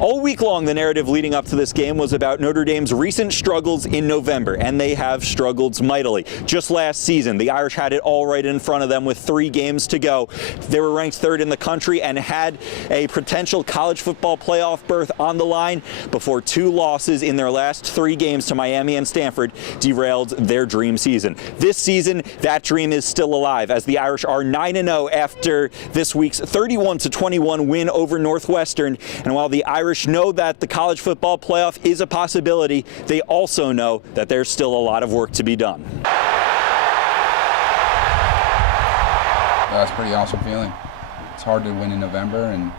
All week long, the narrative leading up to this game was about Notre Dame's recent struggles in November, and they have struggled mightily. Just last season, the Irish had it all right in front of them with 3 games to go. They were ranked 3rd in the country and had a potential college football playoff berth on the line before 2 losses in their last 3 games to Miami and Stanford derailed their dream season. This season, that dream is still alive as the Irish are 9-0 after this week's 31-21 win over Northwestern. And while the Irish know that the college football playoff is a possibility, they also know that there's still a lot of work to be done. That's a pretty awesome feeling. It's hard to win in November, and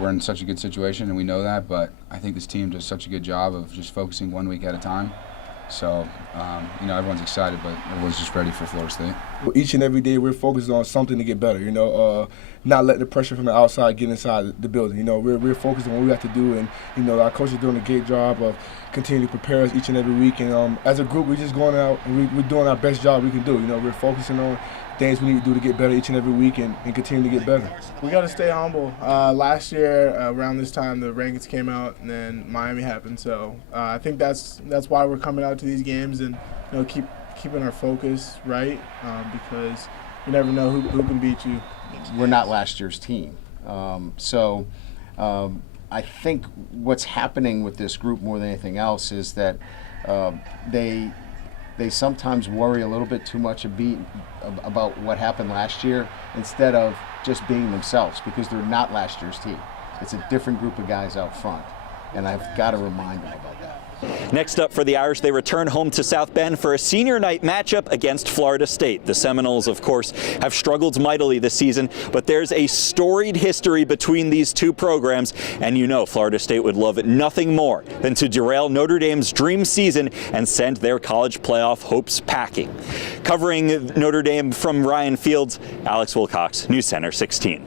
we're in such a good situation, and we know that, but I think this team does such a good job of just focusing 1 week at a time. So, everyone's excited, but everyone's just ready for Florida State. Each and every day we're focused on something to get better, not let the pressure from the outside get inside the building. We're focused on what we have to do, and, our coach is doing a great job of continuing to prepare us each and every week. And as a group, we're just going out and we're doing our best job we can do. We're focusing on things we need to do to get better each and every week and continue to get better. We got to stay humble. Last year, around this time, the rankings came out, and then Miami happened. So I think that's why we're coming out to these games and keeping our focus right, because you never know who can beat you. We're not last year's team, so I think what's happening with this group more than anything else is that they sometimes worry a little bit too much about what happened last year instead of just being themselves, because they're not last year's team. It's a different group of guys out front, and I've got to remind them about that. Next up for the Irish, they return home to South Bend for a senior night matchup against Florida State. The Seminoles, of course, have struggled mightily this season, but there's a storied history between these 2 programs, and Florida State would love nothing more than to derail Notre Dame's dream season and send their college playoff hopes packing. Covering Notre Dame from Ryan Fields, Alex Wilcox, News Center 16.